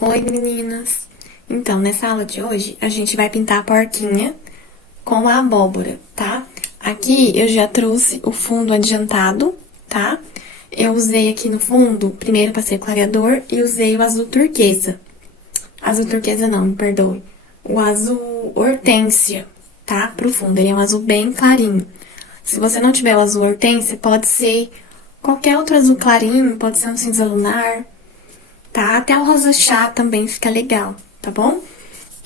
Oi, meninas! Então, nessa aula de hoje, a gente vai pintar a porquinha com a abóbora, tá? Aqui eu já trouxe o fundo adiantado, tá? Eu usei aqui no fundo, primeiro passei o clareador e usei o azul turquesa. Azul turquesa não, me perdoe. O azul hortênsia, tá? Pro fundo, ele é um azul bem clarinho. Se você não tiver o azul hortênsia, pode ser qualquer outro azul clarinho, pode ser um cinza lunar, tá? Até o rosa chá também fica legal, tá bom?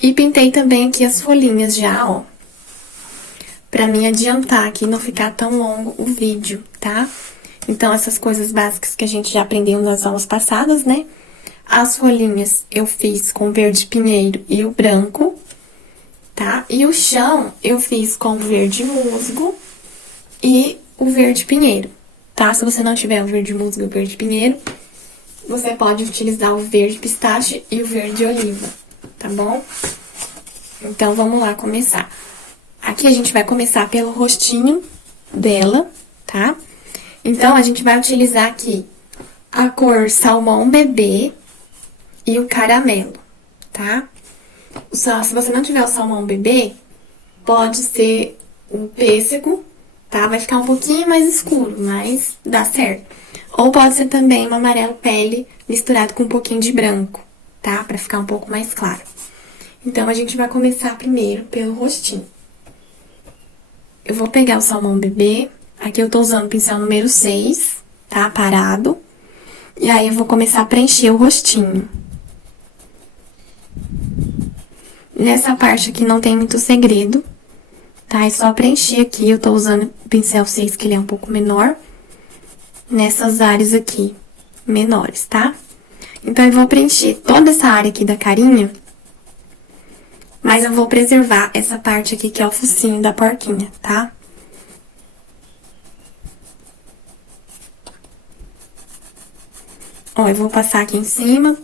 E pintei também aqui as folhinhas já, ó. Pra mim adiantar aqui, não ficar tão longo o vídeo, tá? Então, essas coisas básicas que a gente já aprendeu nas aulas passadas, né? As folhinhas eu fiz com verde pinheiro e o branco, tá? E o chão eu fiz com verde musgo e o verde pinheiro, tá? Se você não tiver o verde musgo e o verde pinheiro, você pode utilizar o verde pistache e o verde oliva, tá bom? Então, vamos lá começar. Aqui a gente vai começar pelo rostinho dela, tá? Então, a gente vai utilizar aqui a cor salmão bebê e o caramelo, tá? Se você não tiver o salmão bebê, pode ser o pêssego, tá? Vai ficar um pouquinho mais escuro, mas dá certo. Ou pode ser também um amarelo pele misturado com um pouquinho de branco, tá? Pra ficar um pouco mais claro. Então, a gente vai começar primeiro pelo rostinho. Eu vou pegar o salmão bebê. Aqui eu tô usando o pincel número 6, tá? Parado. E aí, eu vou começar a preencher o rostinho. Nessa parte aqui não tem muito segredo, tá? É só preencher aqui. Eu tô usando o pincel 6, que ele é um pouco menor. Nessas áreas aqui, menores, tá? Então, eu vou preencher toda essa área aqui da carinha. Mas eu vou preservar essa parte aqui, que é o focinho da porquinha, tá? Ó, eu vou passar aqui em cima.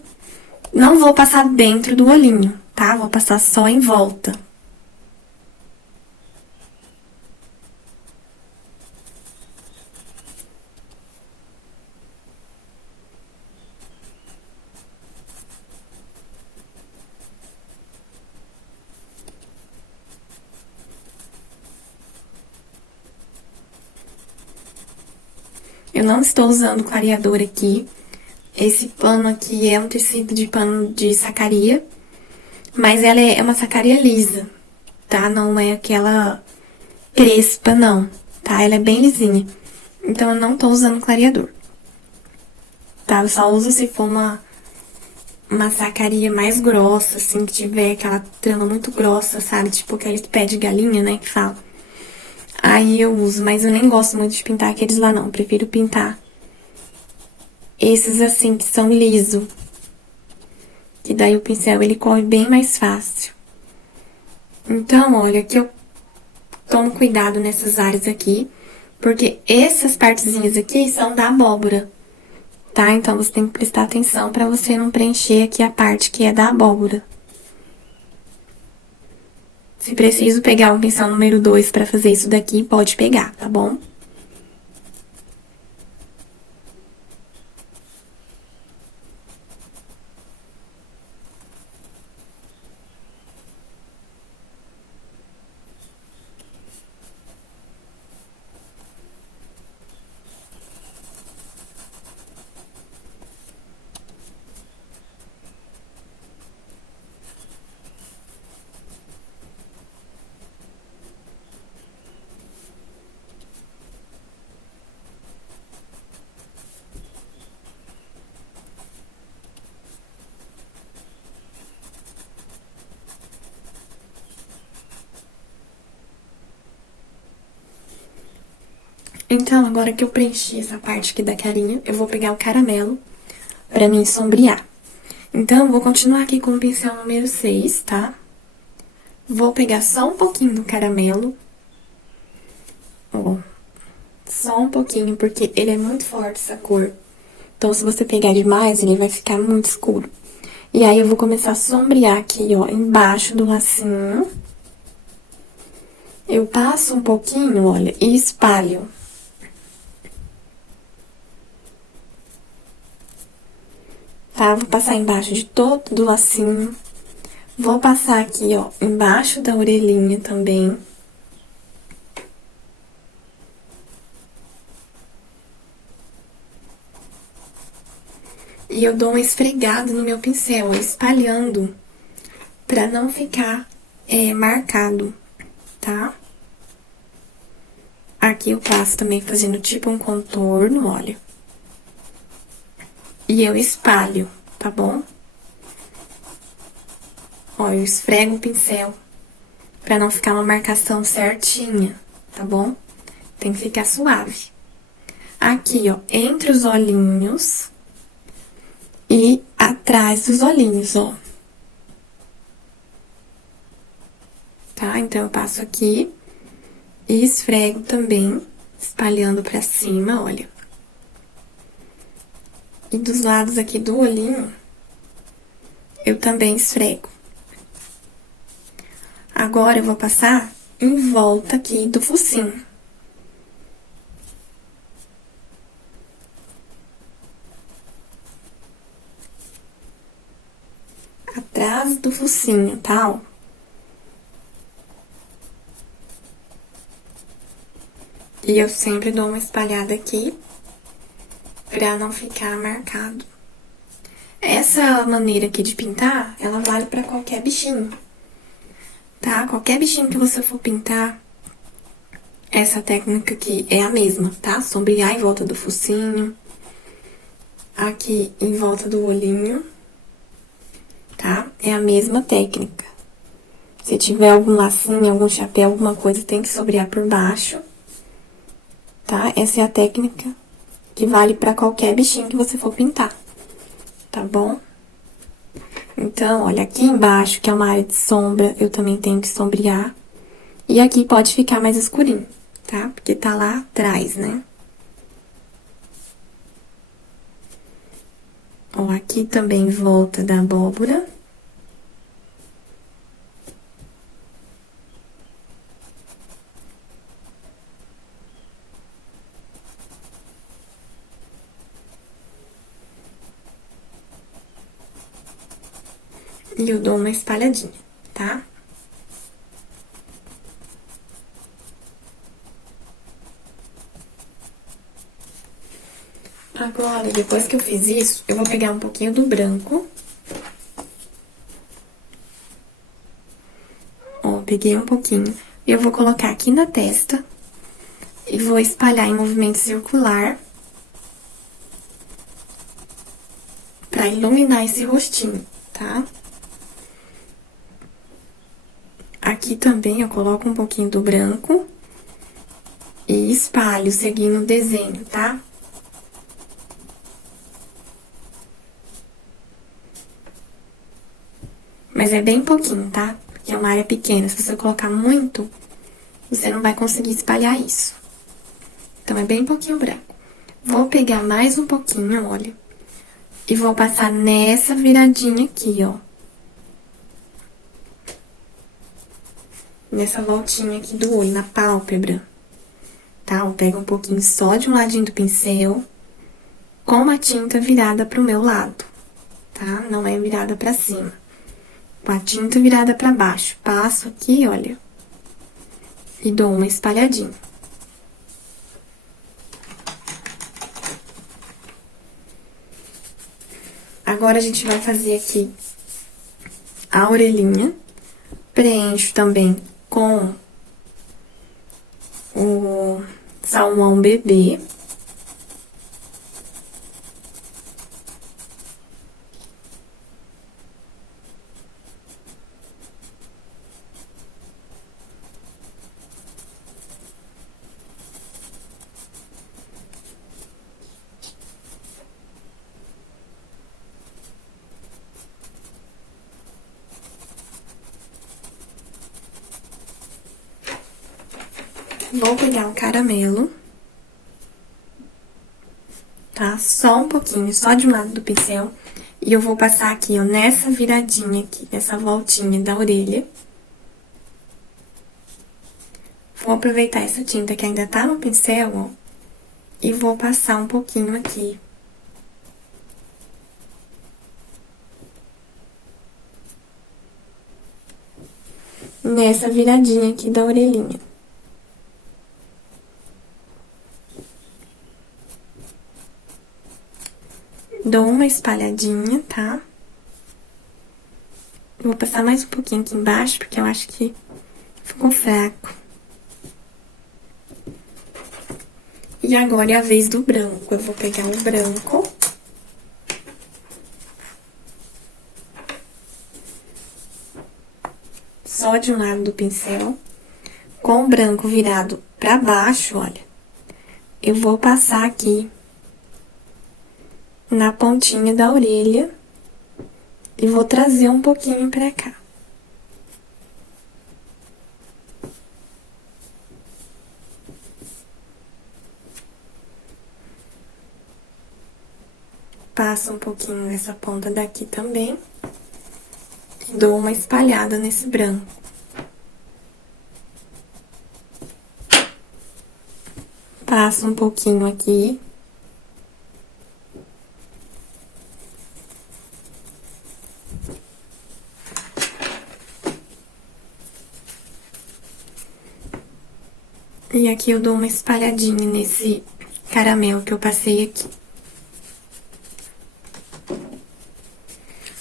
Não vou passar dentro do olhinho, tá? Vou passar só em volta. Eu não estou usando clareador aqui. Esse pano aqui é um tecido de pano de sacaria, mas ela é uma sacaria lisa, tá? Não é aquela crespa, não, tá? Ela é bem lisinha. Então, eu não tô usando clareador, tá? Eu só uso se for uma sacaria mais grossa, assim, que tiver aquela trama muito grossa, sabe? Tipo aquele pé de galinha, né, que fala. Aí eu uso, mas eu nem gosto muito de pintar aqueles lá, não. Eu prefiro pintar esses assim, que são liso. Que daí o pincel, ele corre bem mais fácil. Então, olha, que eu tomo cuidado nessas áreas aqui, porque essas partezinhas aqui são da abóbora, tá? Então, você tem que prestar atenção pra você não preencher aqui a parte que é da abóbora. Se preciso pegar um pincel número 2 pra fazer isso daqui, pode pegar, tá bom? Então, agora que eu preenchi essa parte aqui da carinha, eu vou pegar o caramelo pra mim sombrear. Então, eu vou continuar aqui com o pincel número 6, tá? Vou pegar só um pouquinho do caramelo. Ó, só um pouquinho, porque ele é muito forte, essa cor. Então, se você pegar demais, ele vai ficar muito escuro. E aí, eu vou começar a sombrear aqui, ó, embaixo do lacinho. Eu passo um pouquinho, olha, e espalho. tá? Vou passar embaixo de todo do lacinho. Vou passar aqui, ó, embaixo da orelhinha também. E eu dou uma esfregada no meu pincel, espalhando, pra não ficar marcado, tá? Aqui eu passo também fazendo tipo um contorno, olha. E eu espalho, tá bom? Ó, eu esfrego o pincel pra não ficar uma marcação certinha, tá bom? Tem que ficar suave. Aqui, ó, entre os olhinhos e atrás dos olhinhos, ó. Tá? Então, eu passo aqui e esfrego também, espalhando pra cima, olha. E dos lados aqui do olhinho, eu também esfrego. Agora, eu vou passar em volta aqui do focinho. Atrás do focinho, tá? Ó. E eu sempre dou uma espalhada aqui, pra não ficar marcado. Essa maneira aqui de pintar, ela vale pra qualquer bichinho, tá? Qualquer bichinho que você for pintar, essa técnica aqui é a mesma, tá? Sombrear em volta do focinho, aqui em volta do olhinho, tá? É a mesma técnica. Se tiver algum lacinho, algum chapéu, alguma coisa, tem que sombrear por baixo, tá? Essa é a técnica que vale pra qualquer bichinho que você for pintar, tá bom? Então, olha, aqui embaixo, que é uma área de sombra, eu também tenho que sombrear. E aqui pode ficar mais escurinho, tá? Porque tá lá atrás, né? Ó, aqui também em volta da abóbora. E eu dou uma espalhadinha, tá? Agora, depois que eu fiz isso, eu vou pegar um pouquinho do branco. Ó, peguei um pouquinho. E eu vou colocar aqui na testa. E vou espalhar em movimento circular. Pra iluminar esse rostinho, tá? Aqui também eu coloco um pouquinho do branco. E espalho, seguindo o desenho, tá? Mas é bem pouquinho, tá? Porque é uma área pequena. Se você colocar muito, você não vai conseguir espalhar isso. Então, é bem pouquinho branco. Vou pegar mais um pouquinho, olha. E vou passar nessa viradinha aqui, ó. Nessa voltinha aqui do olho, na pálpebra. Tá? Eu pego um pouquinho só de um ladinho do pincel, com a tinta virada pro meu lado, tá? Não é virada pra cima. Com a tinta virada pra baixo. Passo aqui, olha. E dou uma espalhadinha. Agora, a gente vai fazer aqui a orelhinha. Preencho também com o salmão bebê. Vou pegar o caramelo, tá? Só um pouquinho, só de um lado do pincel. E eu vou passar aqui, ó, nessa viradinha aqui, nessa voltinha da orelha. Vou aproveitar essa tinta que ainda tá no pincel, ó, e vou passar um pouquinho aqui. nessa viradinha aqui da orelhinha. Dou uma espalhadinha, tá? Vou passar mais um pouquinho aqui embaixo, porque eu acho que ficou fraco. E agora é a vez do branco. Eu vou pegar o branco. Só de um lado do pincel. Com o branco virado pra baixo, olha. Eu vou passar aqui na pontinha da orelha e vou trazer um pouquinho pra cá. Passo um pouquinho nessa ponta daqui também e dou uma espalhada nesse branco. Passo um pouquinho aqui. E aqui eu dou uma espalhadinha nesse caramelo que eu passei aqui.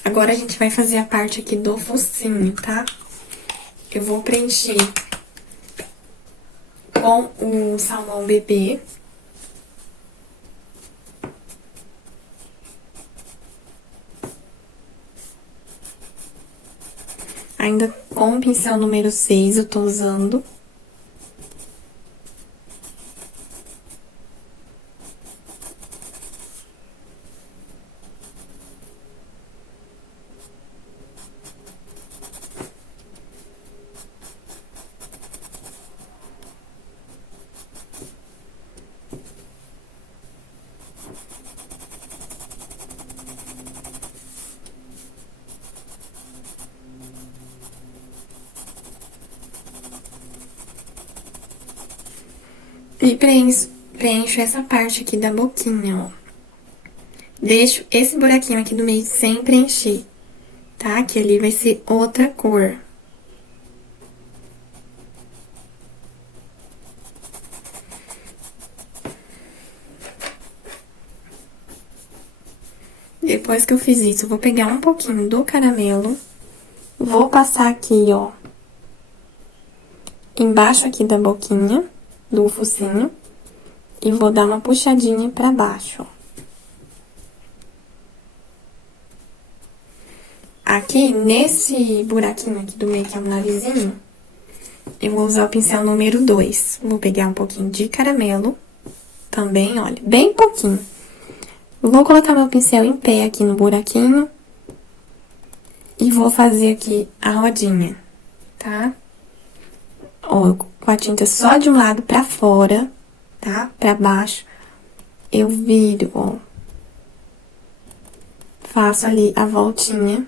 Agora a gente vai fazer a parte aqui do focinho, tá? Eu vou preencher com o salmão bebê. Ainda com o pincel número 6 eu tô usando. E preencho essa parte aqui da boquinha, ó. Deixo esse buraquinho aqui do meio sem preencher, tá? Que ali vai ser outra cor. Depois que eu fiz isso, eu vou pegar um pouquinho do caramelo, vou passar aqui, ó, embaixo aqui da boquinha, do focinho, e vou dar uma puxadinha pra baixo, ó. Aqui, nesse buraquinho aqui do meio, que é o narizinho, eu vou usar o pincel número 2. Vou pegar um pouquinho de caramelo, também, olha, bem pouquinho. Vou colocar meu pincel em pé aqui no buraquinho e vou fazer aqui a rodinha, tá? Ó, com a tinta só de um lado pra fora, tá? Pra baixo, eu viro, ó. Faço ali a voltinha.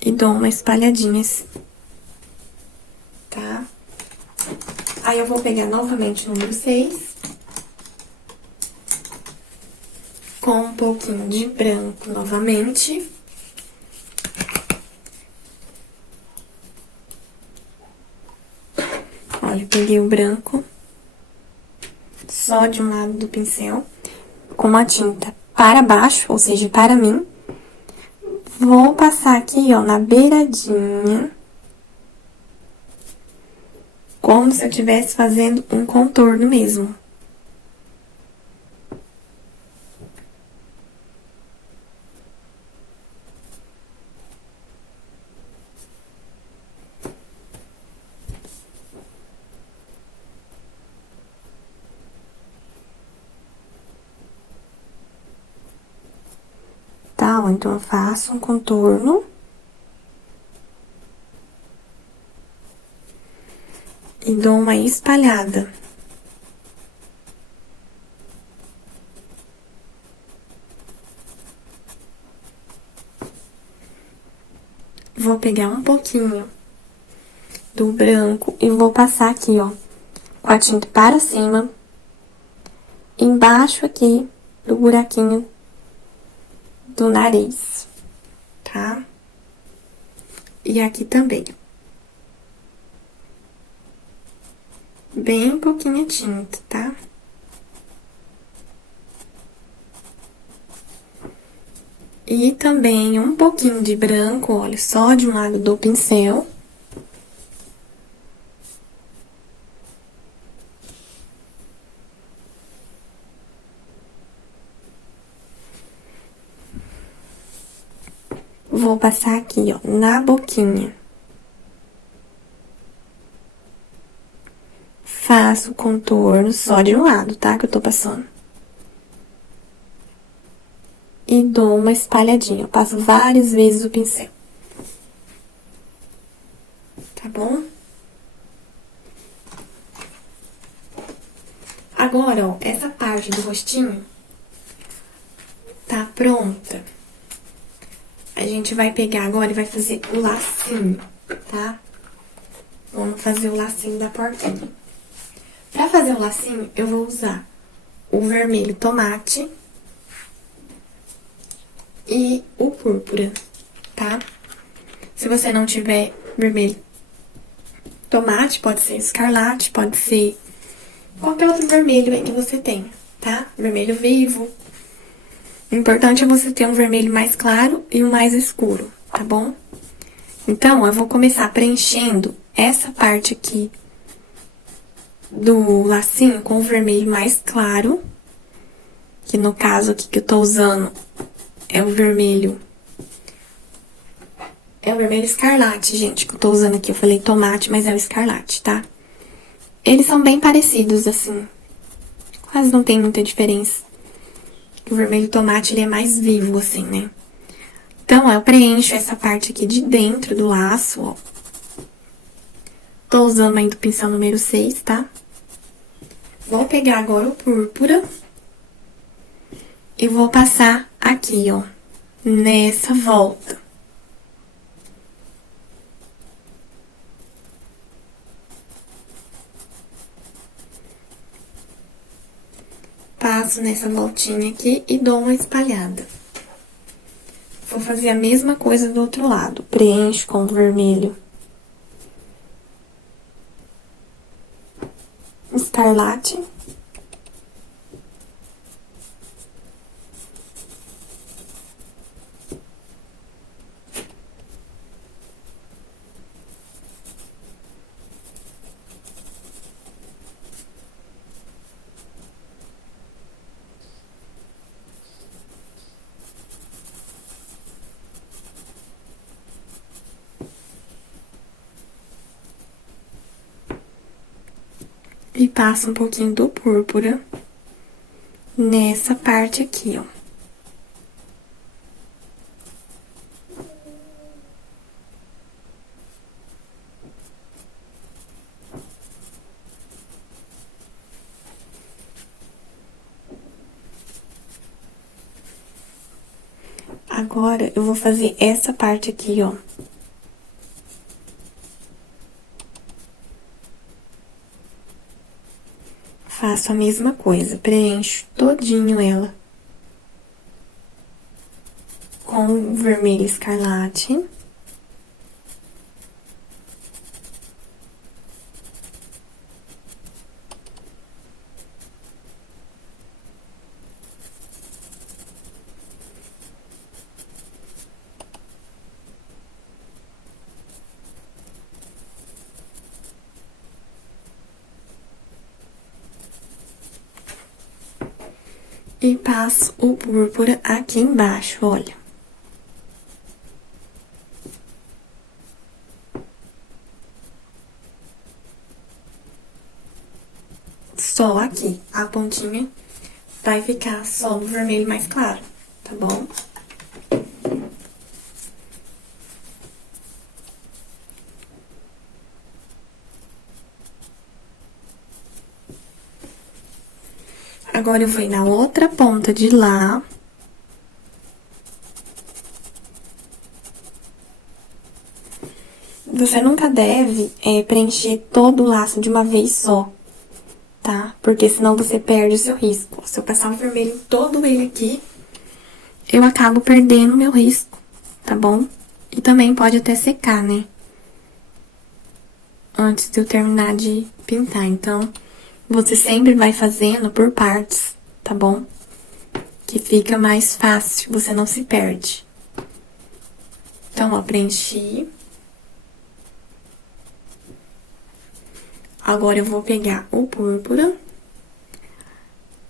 E dou uma espalhadinha assim, tá? Aí, eu vou pegar novamente o número 6. Com um pouquinho de branco novamente. Olha, peguei o branco. Só de um lado do pincel. Com a tinta para baixo, ou seja, para mim. Vou passar aqui, ó, na beiradinha. Como se eu estivesse fazendo um contorno mesmo. Tá, ó, então eu faço um contorno. E dou uma espalhada. Vou pegar um pouquinho do branco e vou passar aqui, ó, com a tinta para cima, embaixo aqui do buraquinho do nariz. E aqui também. Bem pouquinha tinta, tá? E também um pouquinho de branco, olha, só de um lado do pincel. Vou passar aqui, ó, na boquinha. Faço o contorno só de um lado, tá? Que eu tô passando. E dou uma espalhadinha. Eu passo várias vezes o pincel. Tá bom? Agora, ó, essa parte do rostinho tá pronta. A gente vai pegar agora e vai fazer o lacinho, tá? Vamos fazer o lacinho da porquinha. Pra fazer o lacinho, eu vou usar o vermelho tomate e o púrpura, tá? Se você não tiver vermelho tomate, pode ser escarlate, pode ser qualquer outro vermelho aí que você tenha, tá? Vermelho vivo. O importante é você ter um vermelho mais claro e um mais escuro, tá bom? Então, eu vou começar preenchendo essa parte aqui do lacinho com o vermelho mais claro. Que no caso aqui que eu tô usando é o vermelho... É o vermelho escarlate, gente, que eu tô usando aqui. Eu falei tomate, mas é o escarlate, tá? Eles são bem parecidos, assim. Quase não tem muita diferença. O vermelho tomate, ele é mais vivo, assim, né? Então, ó, eu preencho essa parte aqui de dentro do laço, ó. Tô usando ainda o pincel número 6, tá? Vou pegar agora o púrpura. E vou passar aqui, ó. Nessa volta. Passo nessa voltinha aqui e dou uma espalhada. Vou fazer a mesma coisa do outro lado. Preencho com o vermelho escarlate. E passo um pouquinho do púrpura nessa parte aqui, ó. Agora, eu vou fazer essa parte aqui, ó. Faço a mesma coisa, preencho todinho ela com o vermelho escarlate. E passo o púrpura aqui embaixo, olha. Só aqui, a pontinha vai ficar só no vermelho mais claro, tá bom? Agora, eu vou ir na outra ponta de lá. Você nunca deve preencher todo o laço de uma vez só, tá? Porque senão você perde o seu risco. Se eu passar o vermelho todo ele aqui, eu acabo perdendo o meu risco, tá bom? E também pode até secar, né? Antes de eu terminar de pintar. Então, você sempre vai fazendo por partes, tá bom? Que fica mais fácil, você não se perde. Então, ó, preenchi. Agora eu vou pegar o púrpura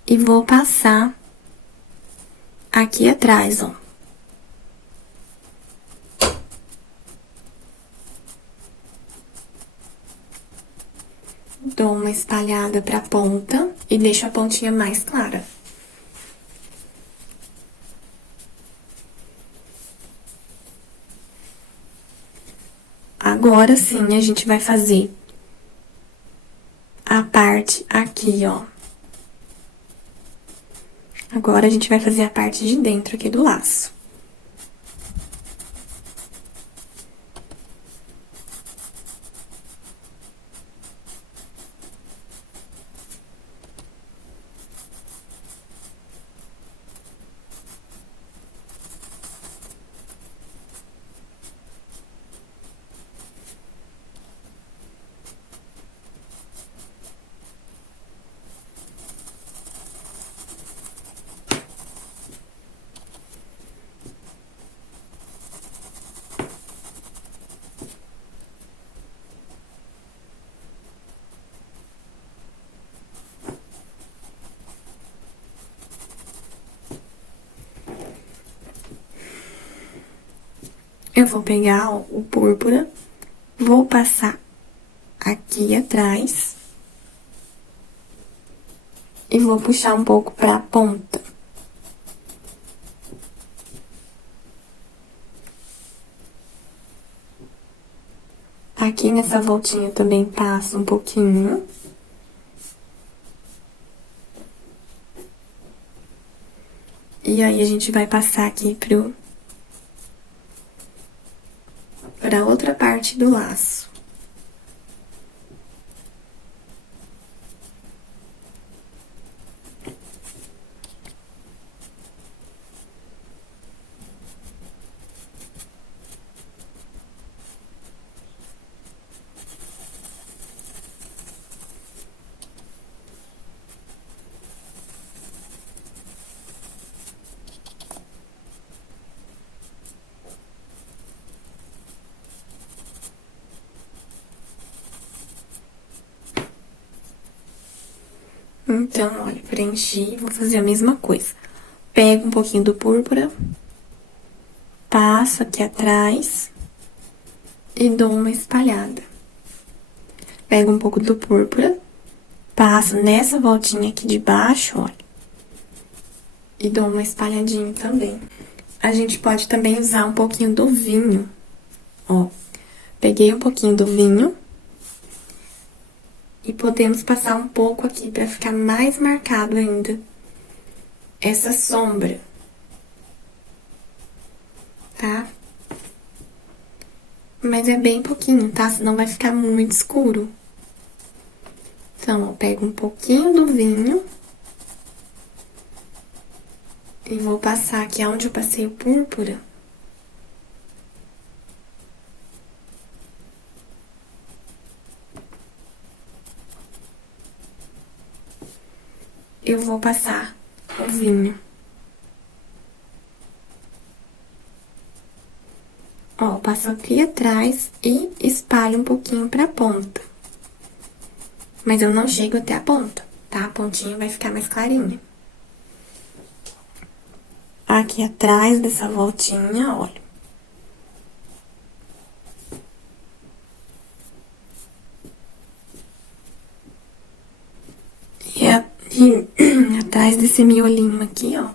e vou passar aqui atrás, ó. Dou uma espalhada pra ponta e deixo a pontinha mais clara. Agora sim, a gente vai fazer a parte aqui, ó. Agora, a gente vai fazer a parte de dentro aqui do laço. Eu vou pegar, ó, o púrpura, vou passar aqui atrás e vou puxar um pouco pra ponta. Aqui nessa voltinha também passo um pouquinho. E aí, a gente vai passar aqui pra outra parte do laço. Então, olha, preenchi, vou fazer a mesma coisa. Pego um pouquinho do púrpura, passo aqui atrás e dou uma espalhada. Pego um pouco do púrpura, passo nessa voltinha aqui de baixo, olha, e dou uma espalhadinha também. A gente pode também usar um pouquinho do vinho, ó. Peguei um pouquinho do vinho. E podemos passar um pouco aqui pra ficar mais marcado ainda essa sombra, tá? Mas é bem pouquinho, tá? Senão vai ficar muito escuro. Então, ó, pego um pouquinho do vinho e vou passar aqui onde eu passei o púrpura. Eu vou passar o vinho. Ó, passo aqui atrás e espalho um pouquinho pra ponta. Mas eu não chego até a ponta, tá? A pontinha vai ficar mais clarinha. Aqui atrás dessa voltinha, olha. E atrás desse miolinho aqui, ó.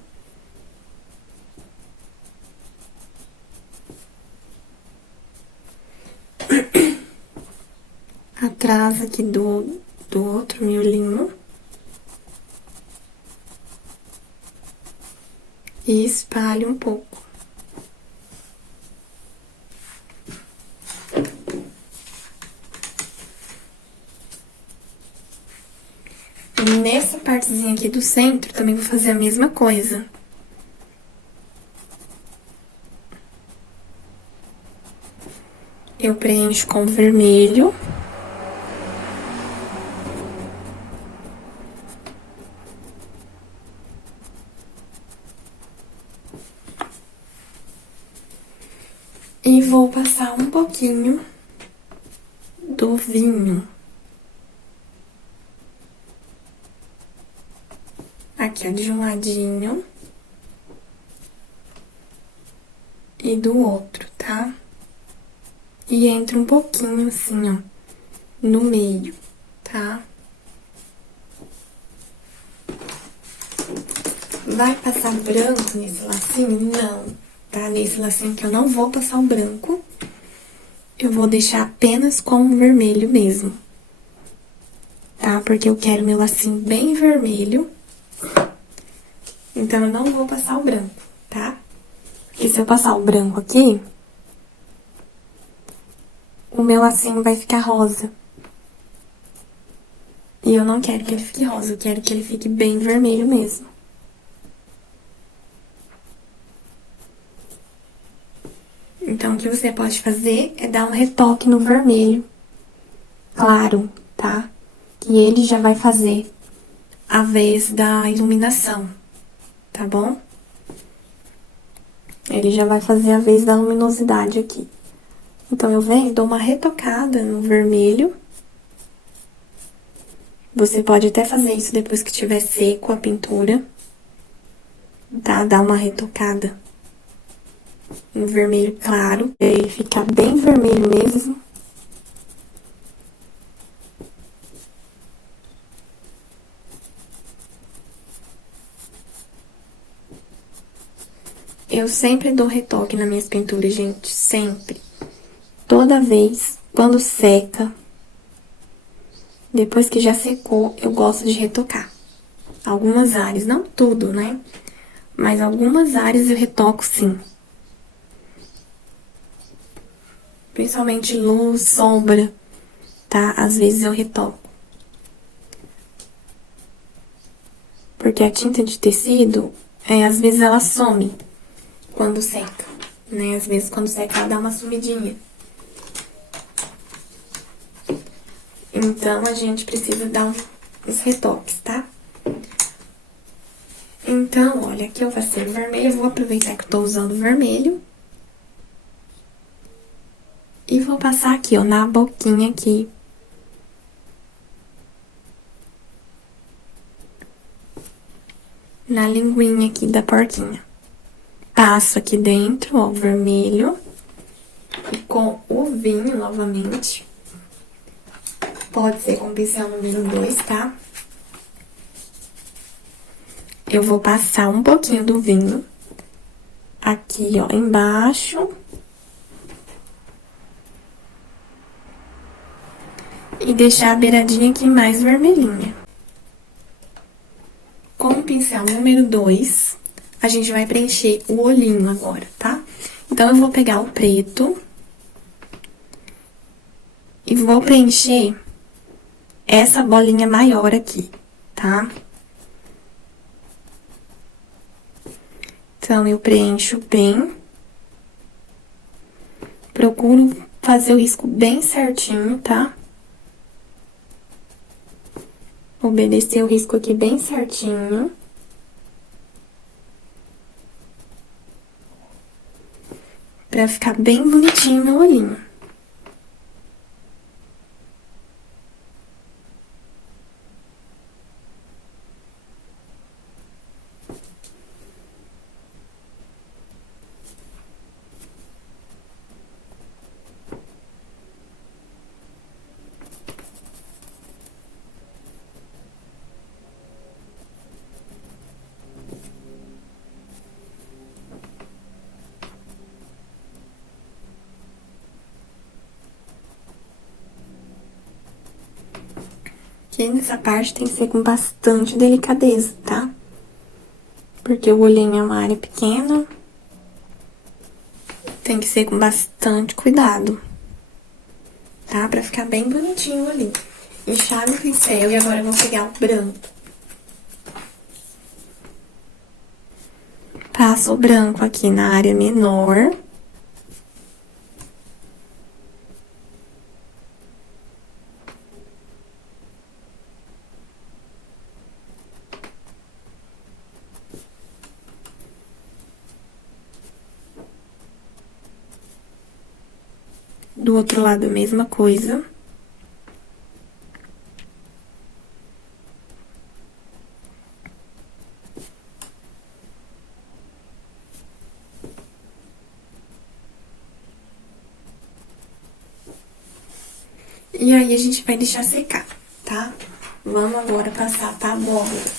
Atrás aqui do outro miolinho. E espalho um pouco. E nessa partezinha aqui do centro, também vou fazer a mesma coisa. Eu preencho com vermelho. E vou passar um pouquinho do vinho. Aqui, ó, de um ladinho. E do outro, tá? E entra um pouquinho assim, ó, no meio, tá? Vai passar branco nesse lacinho? Não, tá? Nesse lacinho aqui eu não vou passar o branco. Eu vou deixar apenas com o vermelho mesmo. Tá? Porque eu quero meu lacinho bem vermelho. Então, eu não vou passar o branco, tá? Porque se eu passar o branco aqui, o meu lacinho vai ficar rosa. E eu não quero que ele fique rosa, eu quero que ele fique bem vermelho mesmo. Então, o que você pode fazer é dar um retoque no vermelho claro, tá? Que ele já vai fazer a vez da iluminação, tá bom? Ele já vai fazer a vez da luminosidade aqui. Então, eu venho, dou uma retocada no vermelho. Você pode até fazer isso depois que tiver seco a pintura, tá? Dar uma retocada no vermelho claro, pra ele ficar bem vermelho mesmo. Eu sempre dou retoque nas minhas pinturas, gente, sempre. Toda vez, quando seca, depois que já secou, eu gosto de retocar. Algumas áreas, não tudo, né? Mas algumas áreas eu retoco sim. Principalmente luz, sombra, tá? Às vezes eu retoco. Porque a tinta de tecido, às vezes ela some quando seca, né? Às vezes quando seca ela dá uma sumidinha. Então, a gente precisa dar uns retoques, tá? Então, olha, aqui eu passei o vermelho, eu vou aproveitar que eu tô usando o vermelho. E vou passar aqui, ó, na boquinha aqui. Na linguinha aqui da porquinha. Passo aqui dentro, ó, o vermelho. E com o vinho, novamente. Pode ser com o pincel número 2, tá? Eu vou passar um pouquinho do vinho aqui, ó, embaixo. E deixar a beiradinha aqui mais vermelhinha. Com o pincel número 2, a gente vai preencher o olhinho agora, tá? Então, eu vou pegar o preto e vou preencher essa bolinha maior aqui, tá? Então, eu preencho bem. Procuro fazer o risco bem certinho, tá? Obedecer o risco aqui bem certinho. Pra ficar bem bonitinho meu olhinho. Aqui nessa parte tem que ser com bastante delicadeza, tá? Porque o olhinho é uma área pequena. Tem que ser com bastante cuidado, tá? Pra ficar bem bonitinho ali. Enxague o pincel e agora eu vou pegar o branco. Passo o branco aqui na área menor. Do outro lado, a mesma coisa. E aí, a gente vai deixar secar, tá? Vamos agora passar pra abóbora.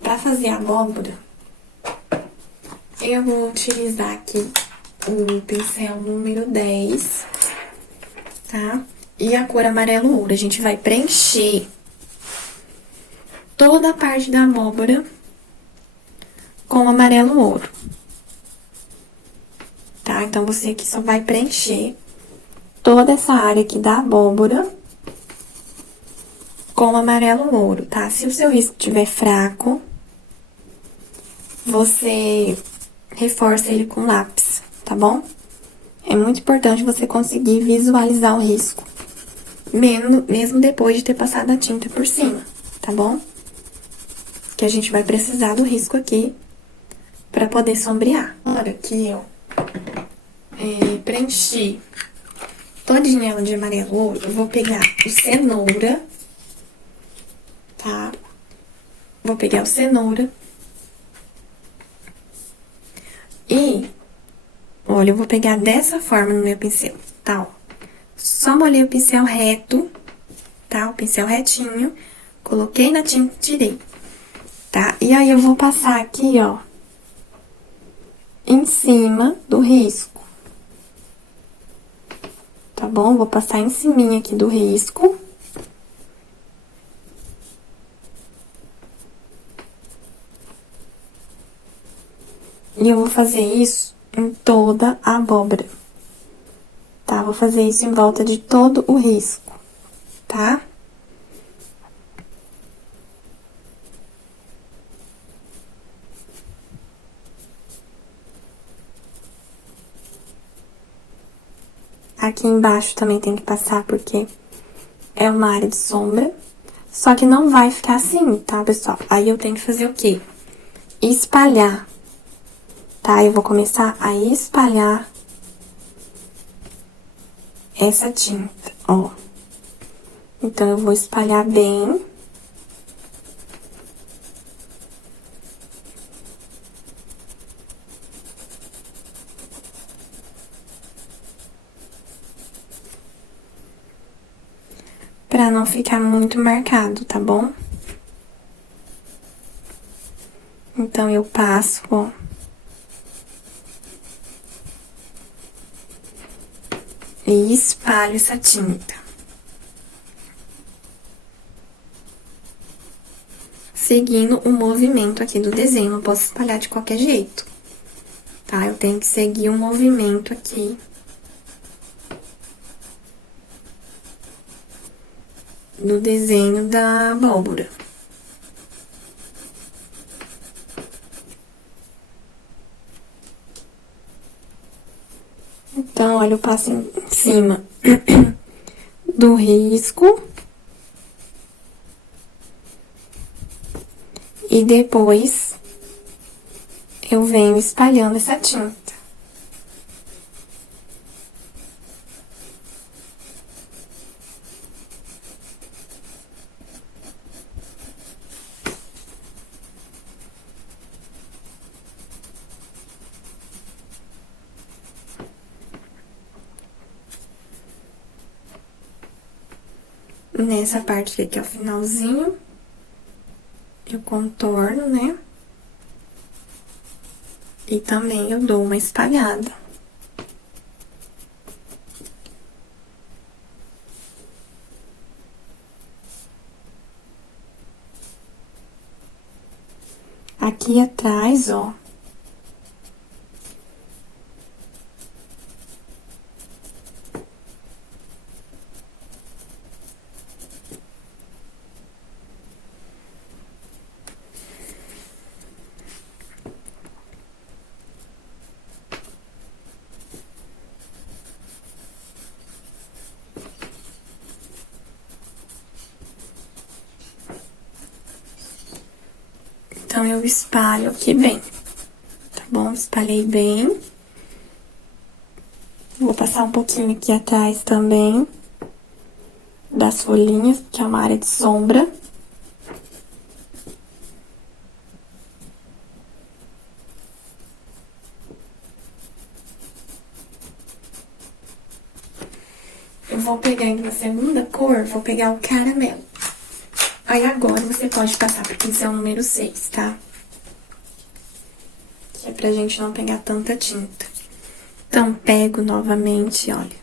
Pra fazer a abóbora, eu vou utilizar aqui o pincel número 10, tá? E a cor amarelo ouro. A gente vai preencher toda a parte da abóbora com amarelo ouro. Tá? Então, você aqui só vai preencher toda essa área aqui da abóbora com amarelo ouro, tá? Se o seu risco estiver fraco, você reforça ele com lápis, tá bom? É muito importante você conseguir visualizar o risco, mesmo depois de ter passado a tinta por cima, tá bom? Que a gente vai precisar do risco aqui pra poder sombrear. Agora que eu preenchi todinha ela de amarelo ouro, eu vou pegar o cenoura, tá? Vou pegar o cenoura e, olha, eu vou pegar dessa forma no meu pincel, tá? Ó. Só molhei o pincel reto, tá? O pincel retinho, coloquei na tinta e tirei, tá? E aí, eu vou passar aqui, ó, em cima do risco, tá bom? Vou passar em ciminha aqui do risco. E eu vou fazer isso em toda a abóbora, tá? Vou fazer isso em volta de todo o risco, tá? Aqui embaixo também tem que passar, porque é uma área de sombra. Só que não vai ficar assim, tá, pessoal? Aí, eu tenho que fazer o quê? Espalhar, tá? Eu vou começar a espalhar essa tinta, ó. Então, eu vou espalhar bem. Pra não ficar muito marcado, tá bom? Então, eu passo, ó. E espalho essa tinta. Seguindo o movimento aqui do desenho, não posso espalhar de qualquer jeito, tá? Eu tenho que seguir o movimento aqui do desenho da abóbora. Então, olha, eu passo em cima do risco. E depois, eu venho espalhando essa tinta. Nessa parte aqui, que é o finalzinho, eu contorno, né? E também eu dou uma espalhada. Aqui atrás, ó. Então, eu espalho aqui bem, tá bom? Espalhei bem. Vou passar um pouquinho aqui atrás também das folhinhas, que é uma área de sombra. Eu vou pegar aqui na segunda cor, vou pegar o caramelo. Aí agora você pode passar pro pincel número 6, tá? Que é pra gente não pegar tanta tinta. Então, pego novamente, olha.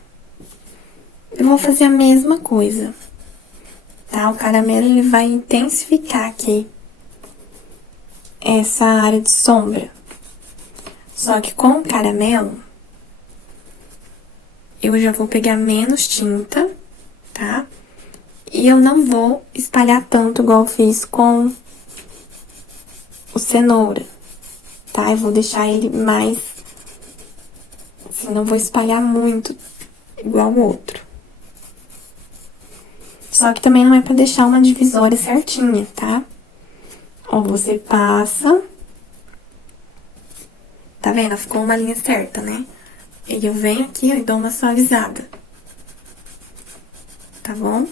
Eu vou fazer a mesma coisa, tá? O caramelo, ele vai intensificar aqui essa área de sombra. Só que com o caramelo, eu já vou pegar menos tinta, tá? E eu não vou espalhar tanto igual eu fiz com o cenoura, tá? Eu vou deixar ele mais... Assim, não vou espalhar muito igual o outro. Só que também não é pra deixar uma divisória certinha, tá? Ó, você passa... Tá vendo? Ficou uma linha certa, né? E eu venho aqui e dou uma suavizada. Tá bom?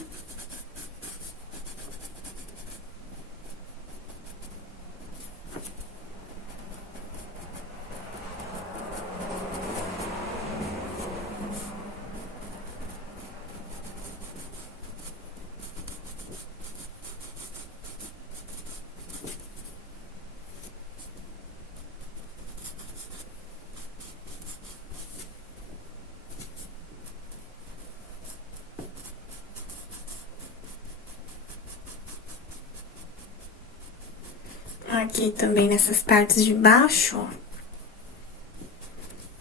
Aqui também nessas partes de baixo, ó.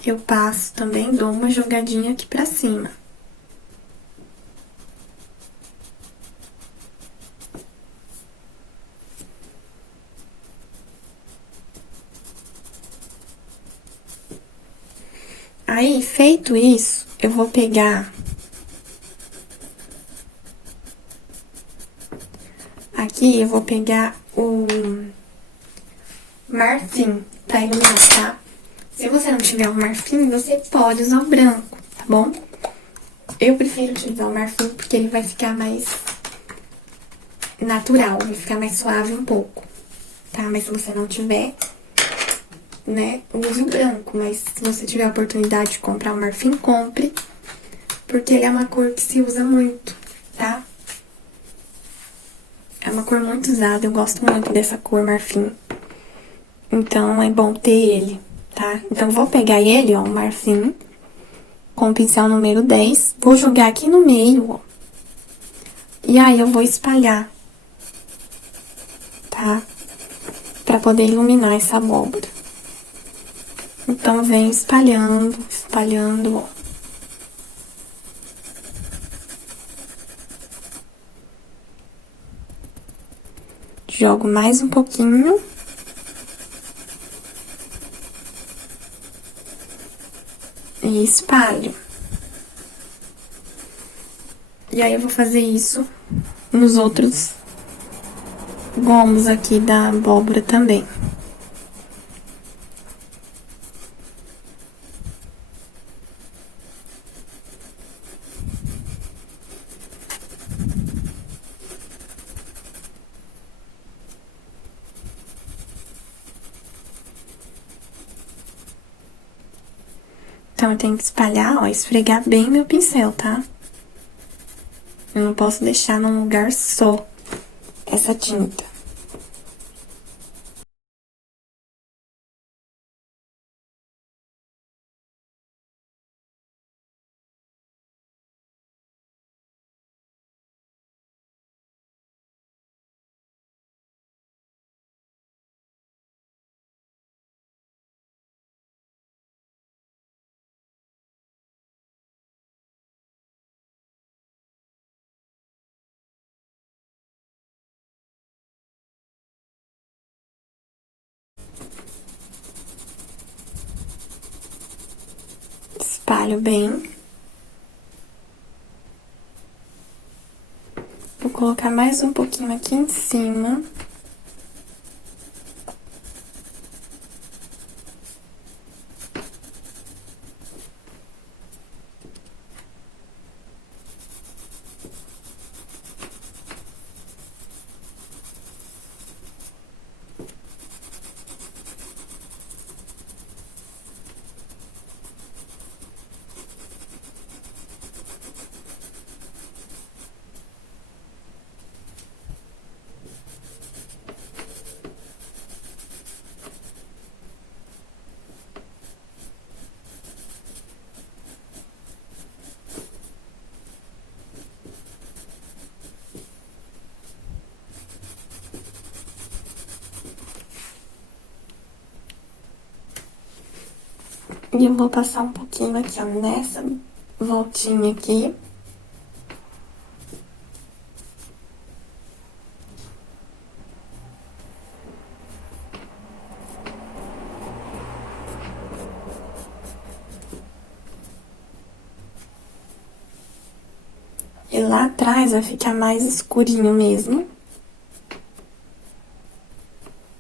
Eu passo também, dou uma jogadinha aqui pra cima. Aí, feito isso, eu vou pegar... Aqui, eu vou pegar o marfim pra iluminar, tá? Se você não tiver o marfim, você pode usar o branco, tá bom? Eu prefiro utilizar o marfim porque ele vai ficar mais natural, vai ficar mais suave um pouco, tá? Mas se você não tiver, né, use o branco. Mas se você tiver a oportunidade de comprar o marfim, compre, porque ele é uma cor que se usa muito, tá? É uma cor muito usada, eu gosto muito dessa cor marfim. Então, é bom ter ele, tá? Então, vou pegar ele, ó, o marfim, com o pincel número 10. Vou jogar aqui no meio, ó. E aí, eu vou espalhar, tá? Pra poder iluminar essa abóbora. Então, venho espalhando, espalhando, ó. Jogo mais um pouquinho. E espalho. E aí, eu vou fazer isso nos outros gomos aqui da abóbora também. Então, eu tenho que espalhar, ó, esfregar bem meu pincel, tá? Eu não posso deixar num lugar só essa tinta. Espalho bem. Vou colocar mais um pouquinho aqui em cima. E eu vou passar um pouquinho aqui, ó, nessa voltinha aqui. E lá atrás vai ficar mais escurinho mesmo.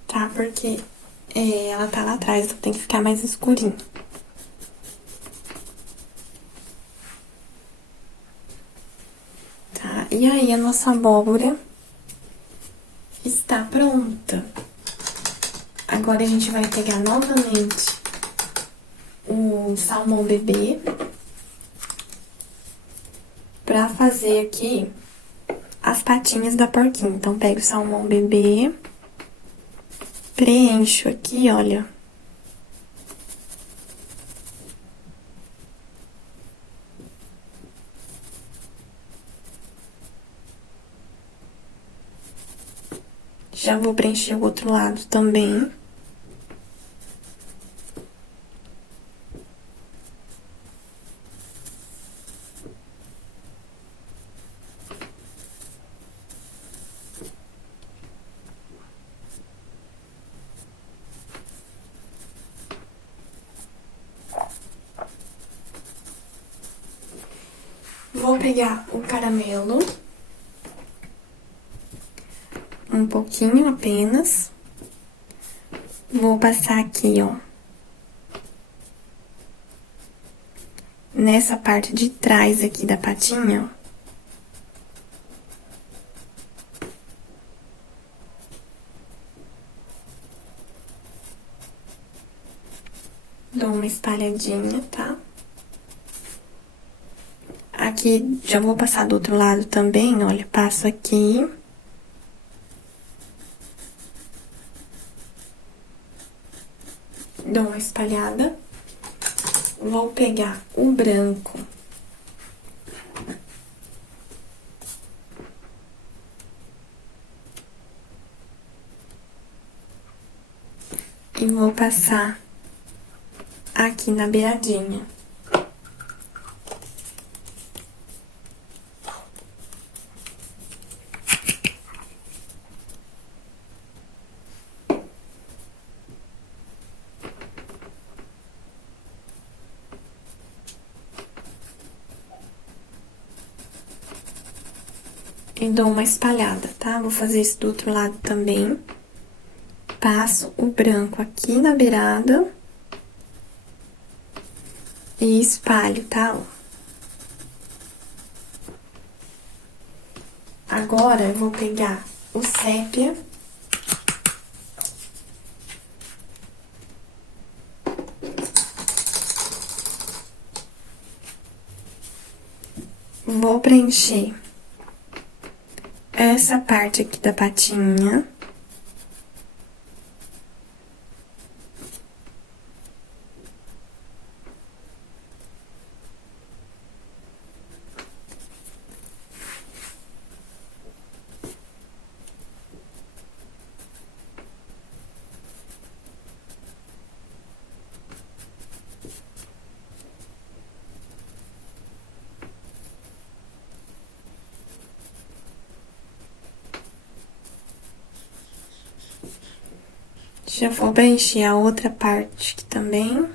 Tá? Porque ela tá lá atrás, então tem que ficar mais escurinho. Tá? E aí, a nossa abóbora está pronta. Agora, a gente vai pegar novamente o salmão bebê pra fazer aqui as patinhas da porquinha. Então, pego o salmão bebê, preencho aqui, olha. Já vou preencher o outro lado também. Vou pegar o caramelo, um pouquinho apenas. Vou passar aqui, ó, nessa parte de trás aqui da patinha, ó. Dou uma espalhadinha, tá? Aqui, já vou passar do outro lado também, olha, passo aqui. Dou uma espalhada. Vou pegar o branco. E vou passar aqui na beiradinha. E dou uma espalhada, tá? Vou fazer isso do outro lado também. Passo o branco aqui na beirada. E espalho, tá? Agora, eu vou pegar o sépia. Vou preencher essa parte aqui da patinha. Já vou preencher a outra parte aqui também.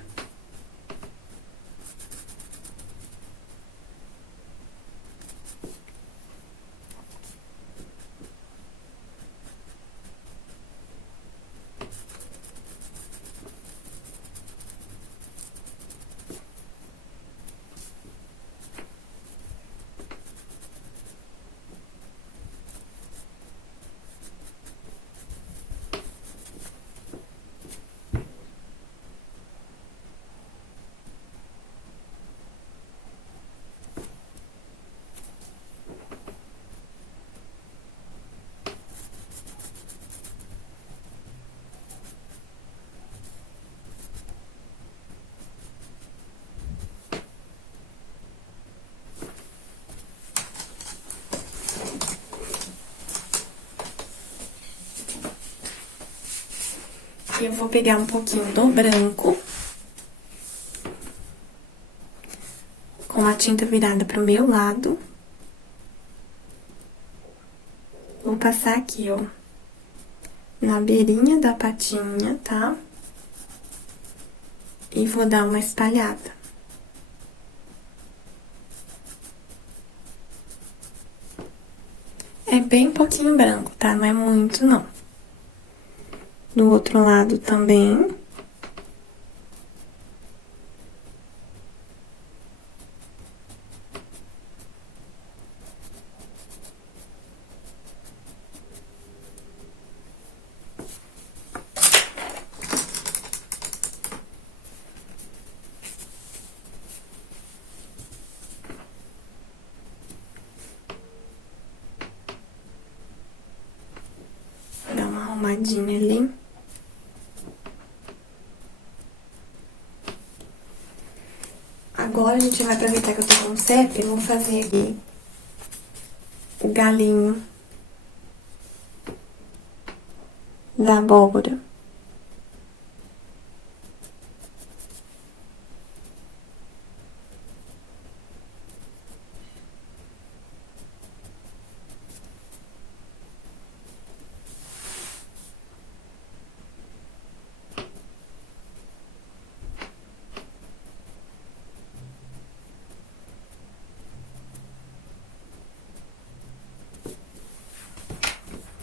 E eu vou pegar um pouquinho do branco. com a tinta virada pro meu lado. Vou passar aqui, ó, na beirinha da patinha, tá? E vou dar uma espalhada. É bem pouquinho branco, tá? Não é muito, não. Do outro lado também. Vou dar uma arrumadinha ali. Agora, a gente vai aproveitar que eu tô com o CEP e vou fazer aqui o galinho da abóbora.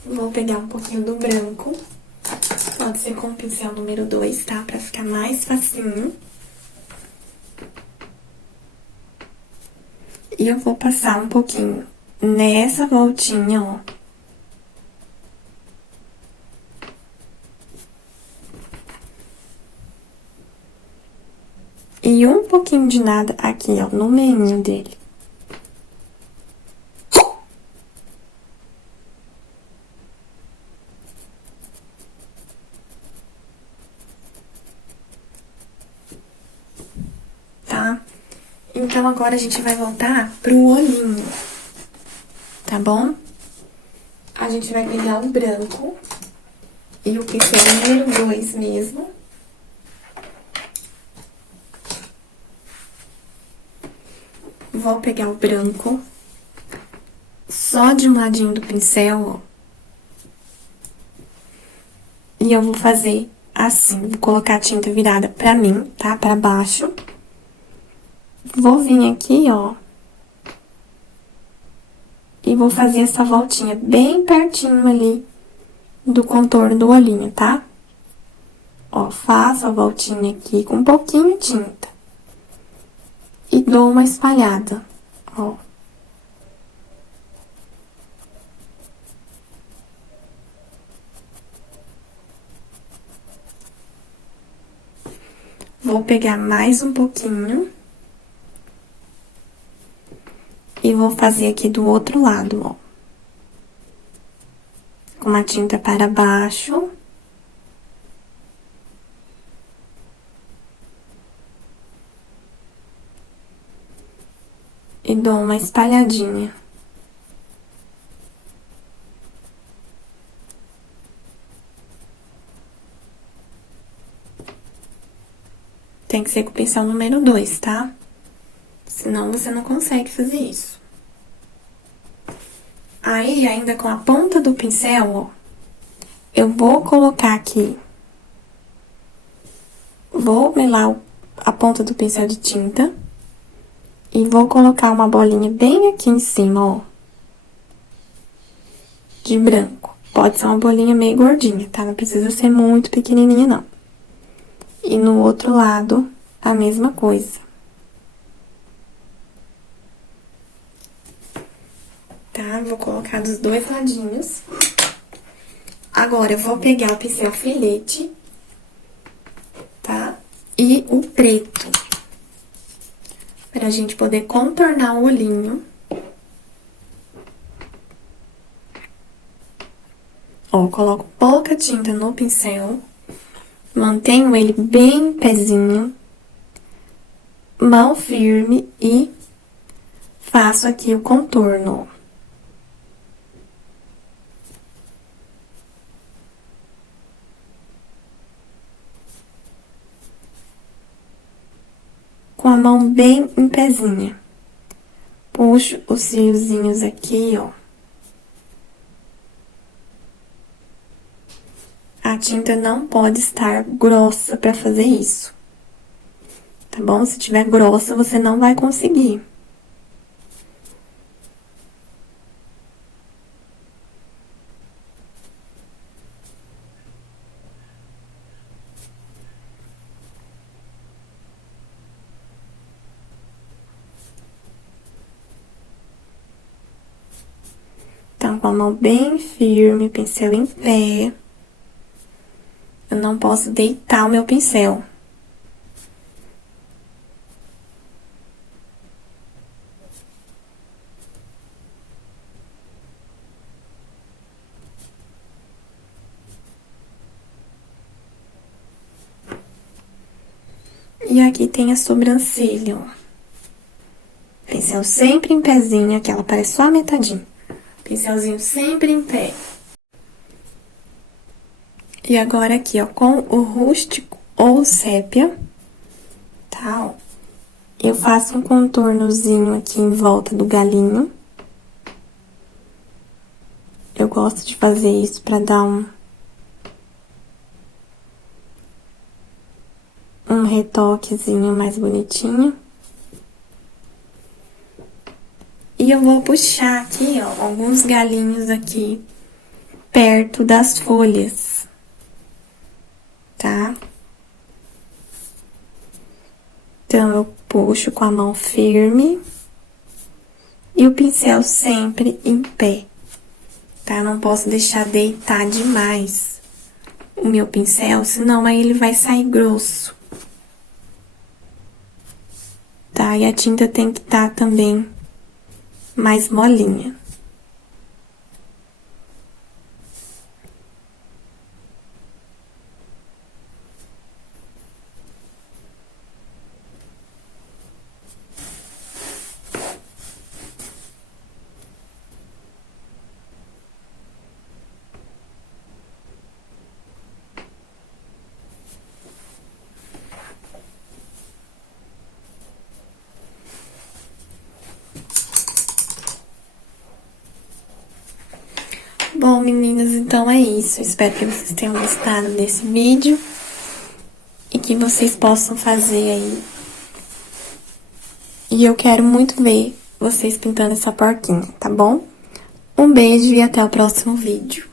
Vou pegar um pouquinho do branco, pode ser com o pincel número 2, tá? Pra ficar mais facinho. E eu vou passar um pouquinho nessa voltinha, ó. E um pouquinho de nada aqui, ó, no meio dele. Tá? Então, agora a gente vai voltar pro olhinho, tá bom? A gente vai pegar o branco e o pincel número 2 mesmo. Vou pegar o branco, só de um ladinho do pincel, ó. E eu vou fazer assim, vou colocar a tinta virada pra mim, tá? Pra baixo. Vou vir aqui, ó. E vou fazer essa voltinha bem pertinho ali do contorno do olhinho, tá? Ó, faço a voltinha aqui com um pouquinho de tinta. E dou uma espalhada, ó. Vou pegar mais um pouquinho. E vou fazer aqui do outro lado, ó. Com a tinta para baixo. E dou uma espalhadinha. Tem que ser com o pincel número 2, tá? Senão você não consegue fazer isso. Aí, ainda com a ponta do pincel, ó, eu vou colocar aqui. Vou melar a ponta do pincel de tinta. E vou colocar uma bolinha bem aqui em cima, ó. De branco. Pode ser uma bolinha meio gordinha, tá? Não precisa ser muito pequenininha, não. E no outro lado, a mesma coisa. Tá? Vou colocar dos dois ladinhos. Agora, eu vou pegar o pincel filete, tá? E o preto. Pra gente poder contornar o olhinho. Ó, coloco pouca tinta no pincel. Mantenho ele bem em pezinho. Mão firme e faço aqui o contorno. Com a mão bem em pezinha. puxo os cíliozinhos aqui, ó. A tinta não pode estar grossa pra fazer isso, tá bom? Se tiver grossa, você não vai conseguir. Então, com a mão bem firme, pincel em pé. Eu não posso deitar o meu pincel. E aqui tem a sobrancelha, ó. Pincel sempre em pezinho, aqui ela parece só a metadinha. Pincelzinho sempre em pé. E agora aqui, ó, com o rústico ou sépia, tá, ó. Eu faço um contornozinho aqui em volta do galinho. Eu gosto de fazer isso pra dar um retoquezinho mais bonitinho. E eu vou puxar aqui, ó, alguns galinhos aqui perto das folhas, tá? Então, eu puxo com a mão firme e o pincel sempre em pé, tá? Não posso deixar deitar demais o meu pincel, senão aí ele vai sair grosso. Tá? E a tinta tem que estar também mais molinha. Bom, meninas, então é isso. Espero que vocês tenham gostado desse vídeo e que vocês possam fazer aí. E eu quero muito ver vocês pintando essa porquinha, tá bom? Um beijo e até o próximo vídeo.